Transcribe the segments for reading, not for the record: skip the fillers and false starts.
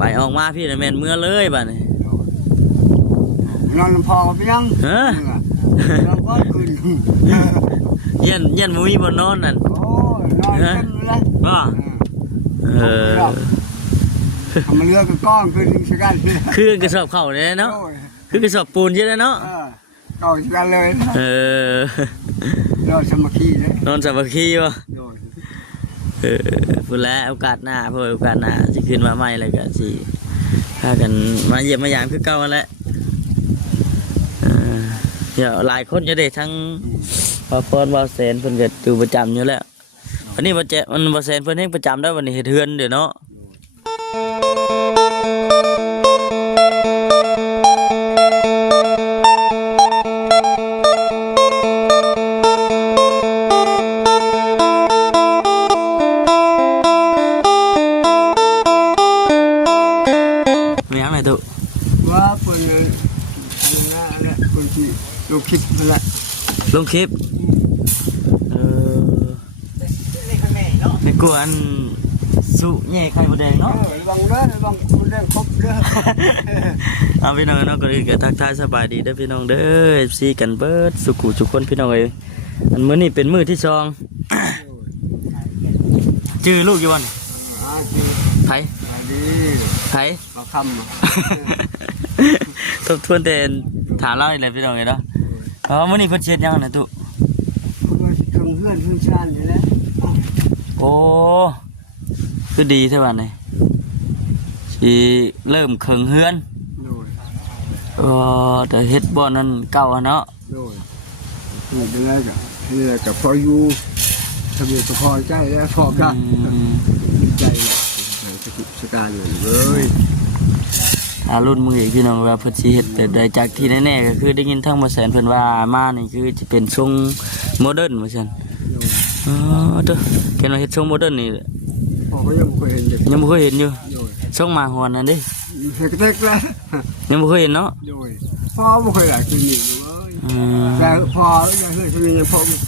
ไปออกมาพี่น่ะแม่นเมื่อเลยบัดนี้นอนพอไปยังฮะเราก็คืนยันบ่มีบ่นอนนั่นโอ้ยนอนเต็มเลยบ่ทำมาเลือกก็ก้อนคืนสักกันคือกระสอบเข้าเลยเนาะคือกระสอบปูนใช่ไหมเนาะก้อนสักกันเลยนอนสมาธิเลยนอนสมาธิวะพูดแล้วโอกาสหน้าเพราะโอกาสหน้าจะขึ้นมาใหม่เลยก็สิพากันมาเยี่ยมมายามคือเก่าแล้วเดี๋ยวหลายคนจะได้ทั้งพอพรวาเซนเพิ่นก็อยู่ประจำอยู่แล้ววันนี้มันวาเซนเพิ่นเฮงประจำได้วันนี้เฮ็ดเฮือนเดี๋ยวเนาะมีอย่างไรตุว่าเพิ่นอะไรเพิ่นที่ลงคลิปนั่นแหละลงคลิปไม่กลัวอันสุแย่ไข่มดแดงเนาะระวังเด้อระวังมดแดงครบเด้อเอาพี่น้องเนาะก็เลยทักทายสบายดีเด้อพี่น้องเด้อซีกันเบิดสุขุทุกคนพี่น้องเอ้ยอันมื้อนี้เป็นมื้อที่2จื้อลูกอยู่วันไผไผคำทบทวนแต่ถามเล่าอีกแล้วพี่น้องเอ้ยเนาะเพราะมื้อนี้เพิ่นเช็ดยังน่ะตุเครื่องเฮือนเครื่องชานอยู่แล้วโอ้คือดีเท่าไหร่สิเริ่มเครื่องเฮือนแต่เฮ็ดบ่อนั้นเก่าเนาะนี่เป็นไรกับพออยู่ทะเบียนพอใจแล้วพอกันใจเลยสการเลยรุ่นมืออีกพี่น้องว่าเพิ่นสิเฮ็ดแต่ได้จากที่แน่ๆก็คือได้ยินทั้งบ่แสนเพิ่นว่ามานี่คือจะเป็นทรงโมเดิร์นว่าซั่นเด้อเห็นว่าเฮ็ดทรงโมเดิร์นนี่ผมก็ยังบ่เคยเห็นยังบ่เคยเห็นอยู่ทรงมาฮอนนั่นดิเด็กๆแล้วยังบ่เคยเห็นเนาะพ่อบ่เคยหลายคนอยู่เลยแต่พอยังเคยมี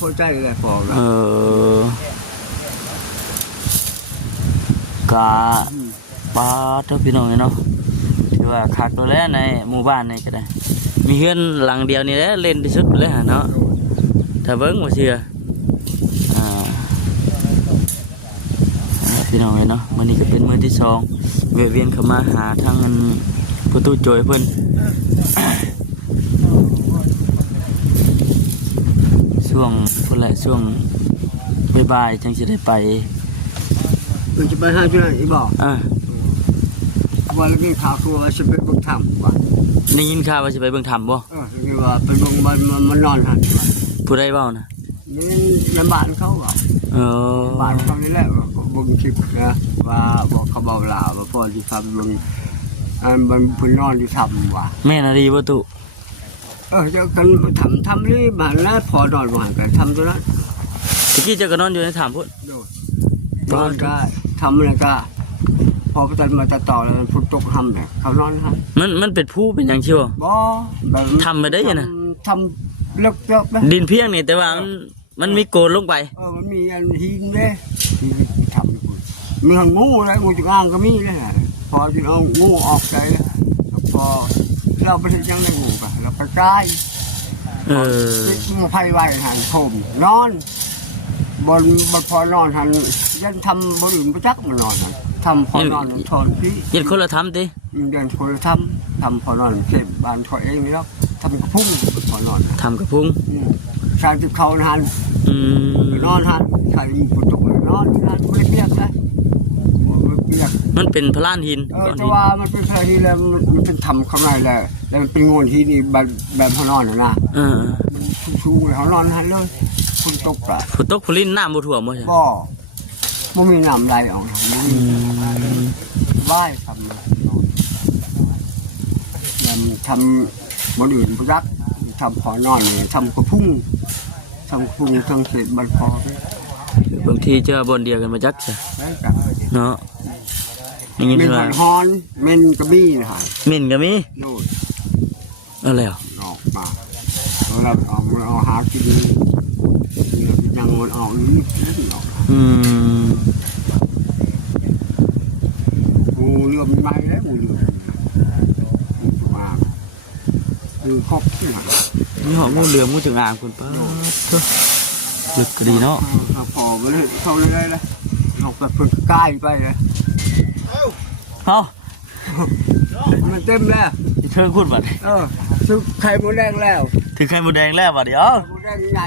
พอใจเลยพอกะป้าเด้อพี่น้องเนาะถือว่าคักตัวแล้วในหมู่บ้านนี่ก็ได้มีเฮือนหลังเดียวนี่แหละเล่นที่สุดเลยเนาะถ้าเบิ่งบ่เชื่อพี่น้องเนาะมื้อนี้ก็เป็นมื้อที่2เวียนเข้ามาหาทางประตูโจยเพิ่นช่วงพุ่นแหละช่วงบ่ายๆจังสิได้ไปมันจะไปหาที่ไหนอีบอกว่าเรื่องข่าวคือว่าจะไปเบิ่งถ้ำว่าได้ยินข่าวว่าจะไปเบิ่งถ้ำบ่นี่ว่าไปเบิ่งมันนอนหันผู้ใดเว้านะนี่ลำบากเขาว่ะบ้านเขานี่แหละเบิ่งคลิปนะว่าบอกเขาเบาหลาว่าพ่อที่ทำเบิ่งมันพุ่นนอนที่ถ้ำว่ะแม่นดีบ่ตุเจ้ากันทำนี่บ้านแล้วพอนอนบ่หันกันทำตัวนั้นตะกี้เจ้าก็นอนอยู่ในถ้ำพุ่นนอนก็ทำอะไรก็พอไปตัดมาตัดต่อแล้วพุ่นตกห้ำเนี่ยเขานอนครับมันเป็นผู้เป็นอย่างเชี่ยวบ่ทำไปได้ยังไงทำเลิกดินเพียงนี่แต่ว่ามันมีโกนลงไปมันมีอันหินเด้ทำมีหางงูอะไรงูจงอางก็มีเลยพอจะเอางูออกใจพอเราไปถึงยังได้งูกันเราไปใกล้งูไฟไวหันผมนอนบนพอนอนหันยันทำบริเวณประจักษ์มันนอนทำพอนอนทนพี่ยันคนละทำดิยันคนละทำพอนอนเก็บบ้านเขาเองนี่แล้วทำกระพุ้งพอนอนทำกระพุ้งชายติดเขาหันนอนหันใครปุ่นตกนอนหันไม่เปียกนะมันเป็นพลานหินแต่ว่ามันเป็นพลานหินแล้วมันเป็นทำข้างในแหละแล้วมันเป็นงูที่นี่แบบพอนอนนะมันชูๆเขานอนหันเลยฝุ่นตกอะฝุ่นตกฝุ่นลิ้นน้ำบ่ถ่วมบ่ใช่ก็ไม่มีน้ำไหลออกว่ายทำทำบนอื่นประยักทำพอนอนทำกระพุ้งทางเศษบันพอบางทีเจอบนเดียวกันมาจักใช่เนาะอย่างนี้ใช่ไหมฮอนเมนกระบี่นะฮะเมนกระบี่อะไรอ่ะออกมาเราเอาหากินยังมันออกนี่น เรือมันไม่แล้วงูเรือมาคือครอบที่หลัง มีหองูเหลือมงูจงอางคุณป้าดึกก็ดีเนาะ พอไปเลยเข้าเลยเลยออกแบบฝึกใกล้ไปเลย เอ้า มันเต็มแล้ว ที่เธอพูดมา ซื้อไข่มดแดงแล้ว ถึงไข่มดแดงแล้วว่ะเดี๋ยว มดแดงใหญ่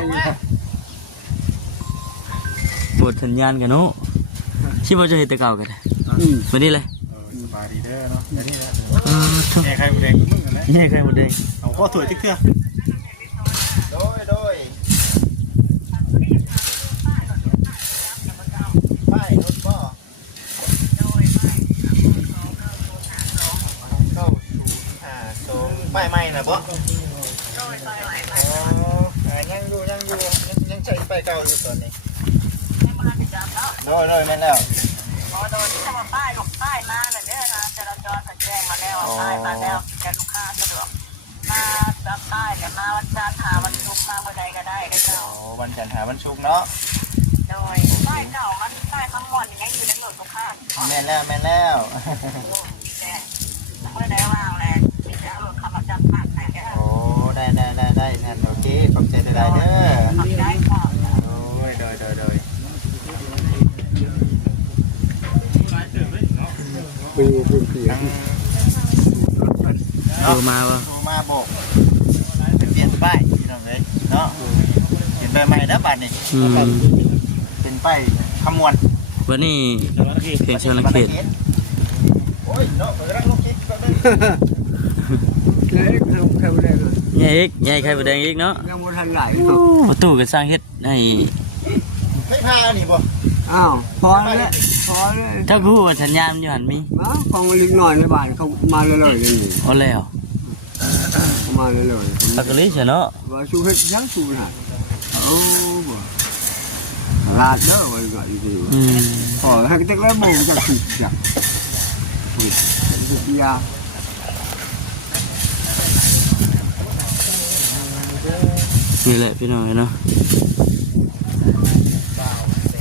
ปวดสัญญาณกันเนาะชิบว่าจะเห็นแต่เก่ากันวันนี้เลย สบายดีเด้อเนาะอย่างนี้นะ ช่วง แม่ใครบุแดงมึงกันนะ นี่ไข่มดแดง เอาข้อถั่วจิ๊กเถื่อโดยป้ายรถบ่ป้ายใหม่นะบ่ยังใช้ป้ายเก่าอยู่ตอนนี้โดยแม่นแล้ว โดยที่ทำป้ายลงป้ายมาเลยเนี่ยนะจราจรแจ้งมาแล้วป้ายมาแล้วแกลูกค้าสะดวกมาจับป้ายกันมาวันจันทร์หาวันศุกร์มาเมื่อใดก็ได้ก็เจ้า วันจันทร์หาวันศุกร์เนาะ โดยป้ายเก่ามันป้ายทั้งหมดยังอยู่ในหน่วยลูกค้า แม่นแล้ว แต่เมื่อใดว่างแล้วมีแต่เอาขับมาจับป้ายไหนก็ โอ้ได้ท่านโอเคขอบใจได้เด้อ ทำได้ก่อน โดย ปีเสีย ทั้ง โทรมาว่ะ โทรมาบอกเป็นเปลี่ยนป้ายพี่น้องเลยเนาะเปลี่ยนป้ายใหม่แล้วบัดนี้เป็นป้ายขมวน วันนี้เพลงชนเขต โอ้ยเนาะเปิดรักลูกคิดก็ได้ เลยไข่มดแดง ใหญ่อีกใหญ่ไข่มดแดงอีกเนาะ ยังไม่ทันไหล ประตูก็สร้างเฮ็ดให้ ไม่พานี่บ่ อ้าวพอแล้วพอเลย เจ้าคู่ว่าสัญญาณอยู่หันมี มาของลิกหน่อยในบ้านเขามาเลยเลยนี่ เอาแล้ว มาเลยเลย ตักกะลิเนาะ ว่าชูเฮ็ดยังชูน่ะโอ้บ่ลาดเด้อว่าก็อีกทีพอให้ตักแล้วบ่จักถูกจักยา นี่แหละพี่น้องเนาะ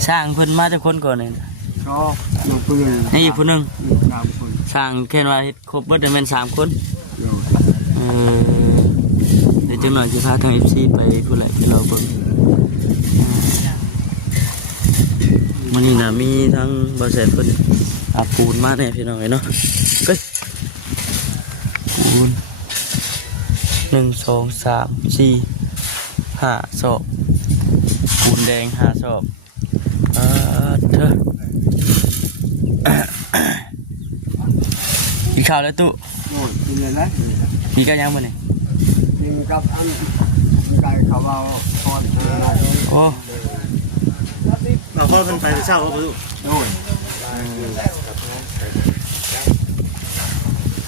สร้างเพิ่นมาจากคนก่อนเลย ชอบยกปืน ให้อีกคนหนึง ตามคน สร้างแค่ว่าเฮ็ดครบเบิดแต่แม่น3 คน เดียว เดี๋ยวจังหน่อยสิพาทาง FC ไปผู้ใหญ่ที่เราเบิ่งมื้อนี้น่ะมีทั้งบ่แซ่บเพิ่นอาปูนมาแน่พี่น้องเนาะเอ้ยปูน1 2 3 4 5 ศอกปูนแดง5 ศอกเธอ กินข้าวแล้วตู้ โอ้ยกินเลยนะ มีกันยังมื้อนี้ กินกับอันไก่เขาเอาทอดอะไร โอ้ เราก็เป็นไปเช่าก็บ่รู้ โอ้ย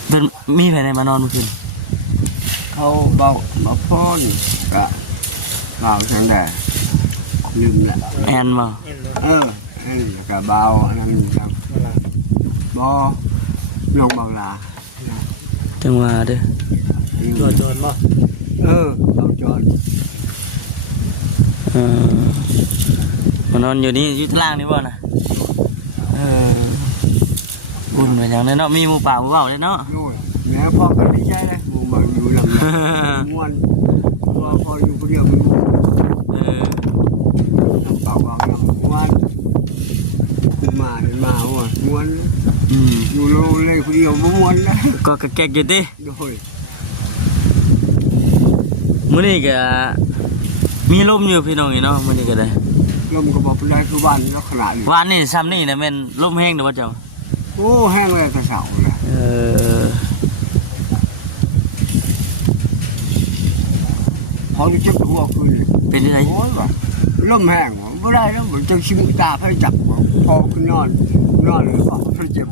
เป็นมีไผไหนมานอนเมื่อคืน เขาเบาพ่นกะเบาแสงแดดลืมแหละ แอนบ่ กะเบาอันนั้นครับบอน้องบางลา จังหวะเด้อ โจรบ่ เราจอด มานอนอยู่นี่อยู่ข้างล่างนี่บ่น่ะอุ่นไปอย่างนั้นเนาะมีหมู่ป่าหมู่เว้าเลยเนาะ โอ้ยแม่พ่อก็ดีใจเลยหมูมาอยู่หลังม้วนพออยู่คนเดียวมันเป่าเบาอย่างม้วนมาเห็นมาหัวม้วนอยู่โรงเลยคนเดียวม้วนนะ ก็กะแกกอยู่ติ โดย มื้อนี้ก็มีลมอยู่พี่น้องนี่เนาะมื้อนี้ก็ได้ ลมก็บอกเป็นไรคือบ้านแล้วขนาดนี้ วานนี่ซ้ำนี่น่ะแม่นลมแห้งเด้อว่าเจ้า โอ้แห้งเลยแต่เสาเลยพอจะเช็ดหัวคืน เป็นจังได๋ โอ้ยว่ะล่มแห้งไม่ได้แล้วเหมือนจะชิมตาให้จับพอคือนอนเลยพอเขาเจ็บ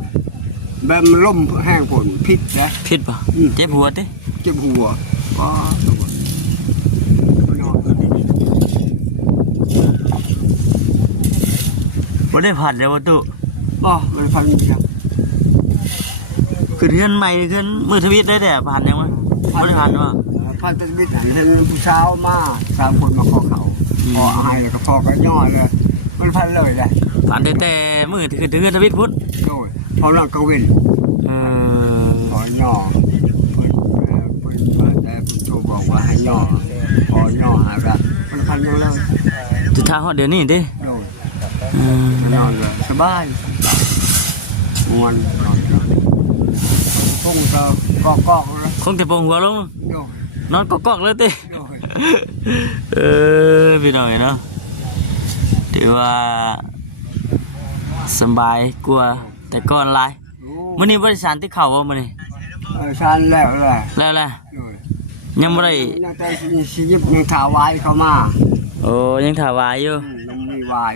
แบบมันล่มแห้งผลพิษนะ ผิดบ่เจ็บหัวติ เจ็บหัวก็นอน บ่ได้ผัดเด้อว่าตู้ ก็มันฟันจับ ขึ้นเฮือนใหม่ขึ้นมื้อทวิตได้แต่ผ่านยังวะบ่ได้ผ่านบ่ พันตะบิดเห็นผู้เช้ามา3 คนมาขอเขาพอให้แล้วก็พอก็ย่อเลยมันพันเลยแหละ ผ่านแต่มื้อที่ขึ้นเฮือนทวิตพุ่น โดยพอนั่งกวิน ย่อเพิ่นมาแต่เพิ่นโทรบอกว่าให้ย่อพอย่อหาละมันพันยังเลย จะท่าฮอดเดี๋ยวนี้ติ โดนนอนเลยสบายม่วนนอนพุ่งก็กอกๆเลย คงแต่ปงหัวลง โดน นอนกอกๆเลยติ โดน พี่น้องเนาะถือว่าสบายกว่าแต่ก่อนหลายมื้อนี้บริษัทที่เข้าบ่มื้อนี้ ชันแล้วแหละ แล้วแหละ โดน ยังบ่ได้ ยังแต่ชียิบยังถาวายเข้ามา โอ้ยังถ่าวายอยู่ ยังมีวาย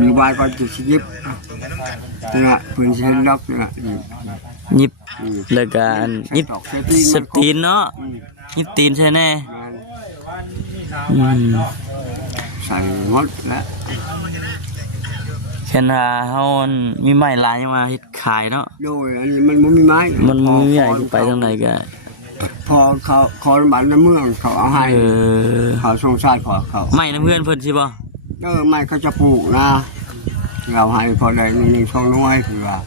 มีวายก็จะชียิบเนี่ยปืนเชนล็อกเนี่ย หยิบแล้วก็อันหยิบสตีนเนาะหยิบตีนใช่แน่อืม ใส่หมดแล้ว แค่ว่าเฮามีไม้หลายมาเฮ็ดขายเนาะ โดยอันนี้มันมีไม้ มันบ่มีใหญ่ไปทางไหนก็ พอเขาคอนบ้านในเมืองเขาเอาให้ เออ เขาสงสารเขา ไม้น้ำเพื่อนเพิ่นสิบ่ ไม้เขาจะปลูกนะเราให้พอได้มีช่องน้อยคือว่า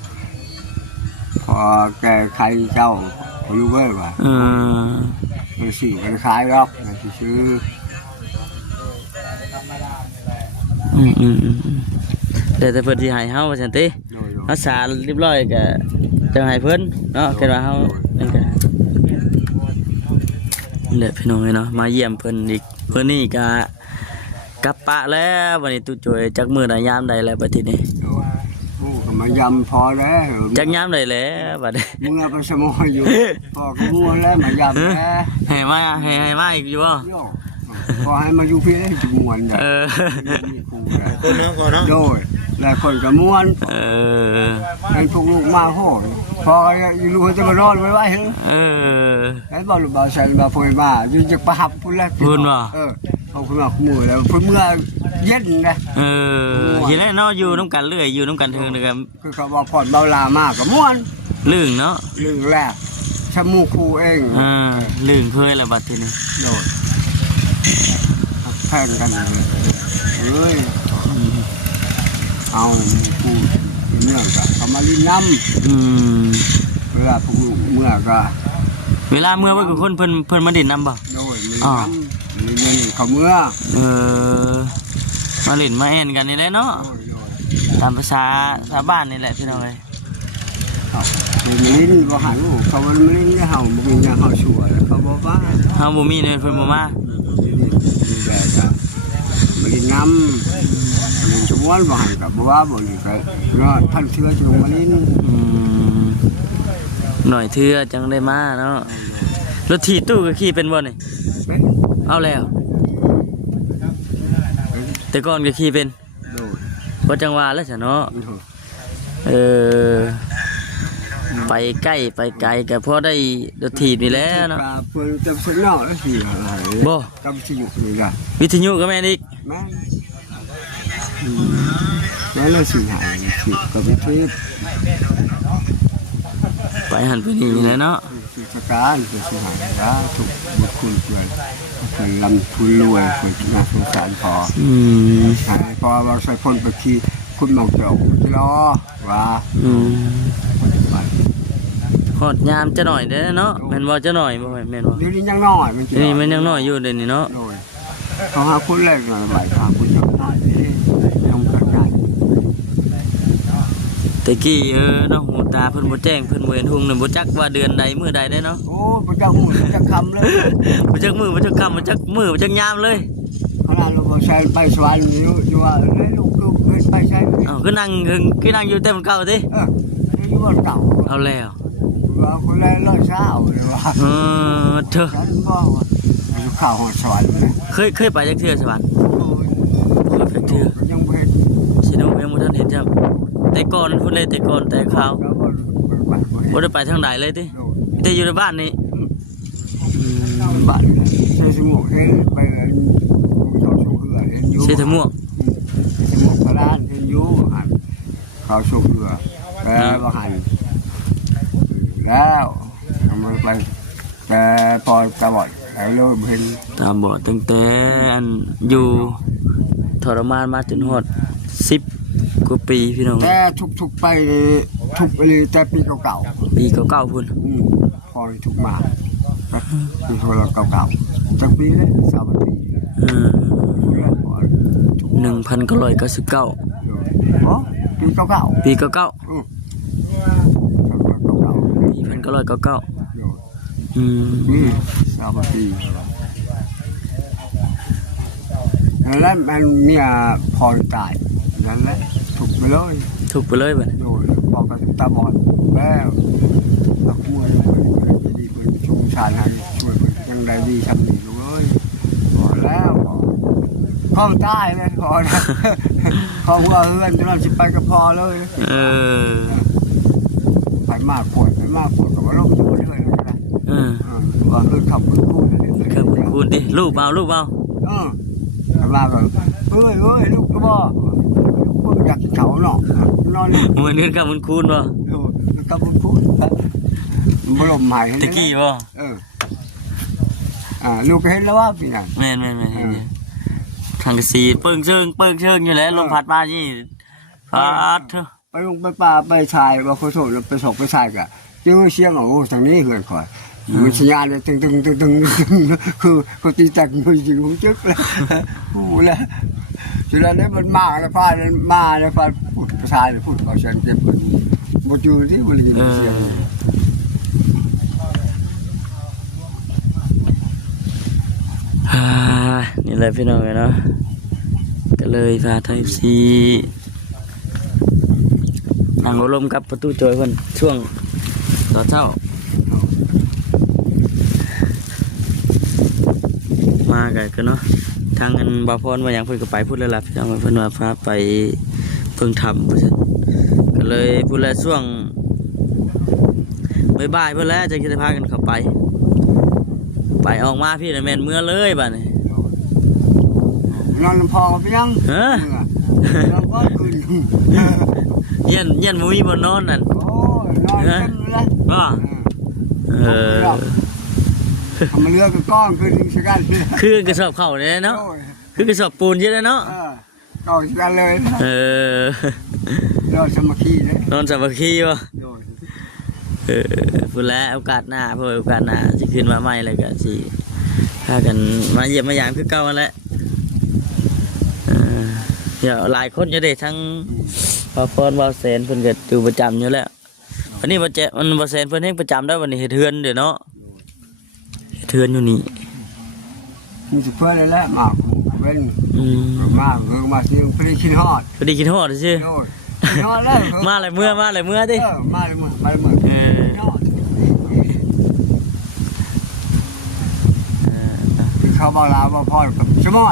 พอแกใครเจ้ารู้เว้ยว่า มันสี่มันคล้ายหรอกมันซื้อ แต่เพิ่นสิให้เฮาว่าซั่นติ โดย เฮาสาเรียบร้อยก็จะให้เพิ่นเนาะแค่ว่าเฮานั่นก็นี่แหละพี่น้องเนาะมาเยี่ยมเพิ่นอีกเพิ่นนี่ก็กลับปะแล้ววันนี้ตู้จอยจักมื้อใดยามใดแล้วบัดทีนี้ โดยผู้ก็มายำพอแล้ว จักยามใดแล้วบัดนี้ เมื่อไปสมอยอยู่พอก็มัวแล้วมายำแล้ว ให้มาอีกอยู่บ่ โย่พอให้มาอยู่พี่ได้จุมวนเนี่ยมีครู คนเนาะก่อนเนาะ โดยหลายคนก็ม้วนให้พวกลูกมาโหพออยู่ลูกจะมานอนไว้ไว้แล้วบอกลูกบ่าวใส่บ่าวพูดมาอยู่จะประหับพูดแล้วเขาคุณมาขมือแล้วพูดเมื่อเย็นนะ เห็นแล้วเนาะอยู่น้ำกันเรื่อยอยู่น้ำกันเทิงเลยครับ คือเขาบอกผ่อนเบาลามากกับม้วน ลื่นเนาะ ลึงแรกชมูครูเอง ลื่นเคยแล้วบัดทีนี้ โดดแข่งกันเลยเฮ้ยเอาครูเมื่อก็เขามาลิ้นน้ำเวลาพวกลูกเมื่อก็ เวลาเมื่อว่ากับคนเพิ่นมาดินน้ำบ่ โดยลิ้นน้ำลิ้นเขาเมื่อ มาเล่นมาแอนกันนี่แหละเนาะตามภาษาชาวบ้านนี่แหละพี่น้องเอ้ย มันลิ้นบ่หันลูกเขามันลิ้นเห่ามันเป็นอย่างเห่าชัวเขาบอกว่า เฮาบ่มีเนี่ยเพิ่นบ่มา มันลิ้นน้ำลิ้นชมวนบ่หันกับบ่ว่าบ่นี่ก็รอดพันเชื้อจนมันลิ้น หน่อยเทื่อจังได้มาเนาะรถถีบตู้ก็ขี่เป็นบ่นี่เอาแล้วแต่ก่อนก็ขี่เป็นบ่จังหวะแล้วซะเนาะไปใกล้ไปไกลก็พอได้รถถีบนี่แหละเนาะ เพิ่นจะสนอกแล้วสิบ่กำสิอยู่นี่ล่ะ วิทยุก็แม่นอีก แม่แล้วเลยสิหายสิก็ไปทริป ไปหันไปนี่แหละเนาะ กิจการคือสิหายนะถูกบุคคลเกินคนลำทุนรวยคนน่าสงสารพอหายพอเราใส่พ่นไปทีคุณมองจบจะรอว่า ฮอดยามจะหน่อยเด้อเนาะแม่นบ่จะหน่อยบ่แม่นบ่ เดี๋ยวนี้ยังน้อยมัน นี่มันยังน้อยอยู่เดี๋ยวนี้เนาะ เขาหาคนแรกหน่อยใบทางคุณยังน้อยต้องกระจาย แต่กี้เนาะหูตาเพิ่นบ่แจ้งเพิ่นบ่เห็นหุ่งน่ะบ่จักว่าเดือนใดมื้อใดได้เนาะ โอ้พระเจ้าหมุนพระเจ้าคำเลย บ่จักมื้อบ่จักค่ำบ่จักมื้อบ่จักยามเลย ขนาดเราใช้ไปสวรรค์อยู่ว่าลูกไปใช้ อ้าวคือนั่งอยู่เต็มเก่าติ อยู่ว่าเก่า เอาแล้ว ว่าคนแรกร้อยเช้าเลยว่า เธอ ฉันบอกว่าอยู่ข่าวของสวรรค์ เคยไปจักเทื่อสวรรค์เคยไปเทื่อ ยังไม่เห็น สิโนยังบ่ทันเห็นจ้ะแต่ก่อนพุ่นเลยแต่ก่อนแต่ข่าวบ่ได้ไปทางใดเลยติแต่อยู่ในบ้านนี่ บ้านใช้สมุกเห็นไปเขาชกเรือเห็นอยู่ เสถมวก สมุกพระลานเห็นอยู่เขาชกเรือแล้วก็หันแล้วมันไปแต่พอตาบอดแล้วเริ่มเห็น ตาบอดตั้งแต่อันอยู่ทรมานมาจนฮอด10 กว่าปีพี่น้อง แต่ทุกไปทุกไปเลยแต่ปีเก่า ปีเก่าๆพุ่น พอทุกมาปีของเราเก่าตั้งปีเลย3 ปี 1999 อ๋อปีเก่า ปีเก่า เก่า ๆปี1999นี่3 ปีแล้วมันเมียพอตายนั่นแหละถูกไปเลย ถูกไปเลยบัด โดยพอกับตาบอดแล้วตะกล้วยดีเพิ่นชุมชาติให้ช่วยเพิ่นยังได้ดีทำดีเลยพอแล้วพอตายเลยพอนะพอหัวเฮือนจนเราสิไปก็พอเลย ไปมากปวดก็ว่าลงอยู่เลยนะว่าเฮือนขับคุณคุณดิลูกเอามาก็เฮ้ยลูกก็บ่อยากเขาเนาะนอน เหมือนเงินกับมันคูณบ่ กับคุณบ่ลมใหม่ ตะกี้บ่ ลูกเห็นแล้วว่าพี่น่ะ แม่นทางสีเปิ้งเชิงอยู่แล้วลมพัดมานี่พัดเถอะ ไปลงไปป่าไปชายว่าขอโทษไปสกไปชายกะจื้อเสียงโอ้ทางนี้เฮือนข่อยมันสัญญาณเลยตึงคือตีแตกมือจริงจึ๊กเลยโอ้แล้วจุดนั้นมันมาแล้วพามาแล้วพาพูดประชาพูดเอาเชิญเก็บคนบ่อยู่ที่บ่ได้ยินเสียงนี่แหละพี่น้องเนาะก็เลยพาไทยซีนั่งอารมณ์กับประตูจอยเพิ่นช่วงตอนเช้ามากันเนาะทางเงินบาพรว่าอย่างเพิ่นก็ไปพูดแล้วล่ะพี่น้องเพิ่นว่าพาไปเพิ่งทำเพิ่นก็เลยพูดแล้วช่วงบ่ายๆเพิ่นแล้วจะคิดจะพากันเข้าไปออกมาพี่น่ะแม่นเมื่อเลยบัดนี้นอนพอไปยังแล้วก็คืนเย็นบ่มีบ่นอนนั่นโอ้ยนอนเต็มเลยบ่ทำมาเรือก็ก้องขึ้นสิกันคือกระสอบเข่าเนี่ยเนาะคือกระสอบปูนใช่ไหมเนาะก้องสิกันเลยนอนสมาธิเลยนอนสมาธิวะพูดแล้วโอกาสหน้าเพื่อโอกาสหน้าจะขึ้นมาใหม่เลยก็สิพากันมาเยี่ยมมาอย่างคือเก่าแล้วเดี๋ยวหลายคนจะได้ทั้งพอฟอนวาเซนเพิ่นก็อยู่ประจำอยู่แล้ววันนี้มันวาเซนเพิ่นเฮงประจำได้วันนี้เทือนเดี๋ยวเนาะเทือนอยู่นี่มีสุเพื่อนเลยแหละมาเป็นมาเสียงพอดีกินฮอดใช่ฮอดแล้วมาเลยเมื่อดิมาเลยเมื่อเขาบอกลาว่าพ่อกับชะม้อ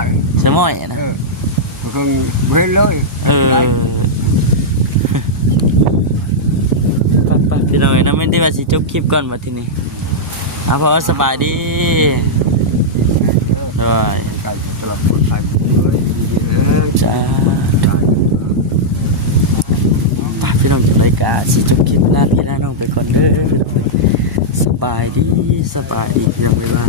ยนะก็เห็นเลยพี่น้อยนะไม่ได้ว่าสิจบคลิปก่อนมาทีนี้พอสบายดีด้วยจ้าพี่น้องจะรายการสิจบคลิปลาพี่น้องไปก่อนเด้อสบายดีพี่น้องเวลา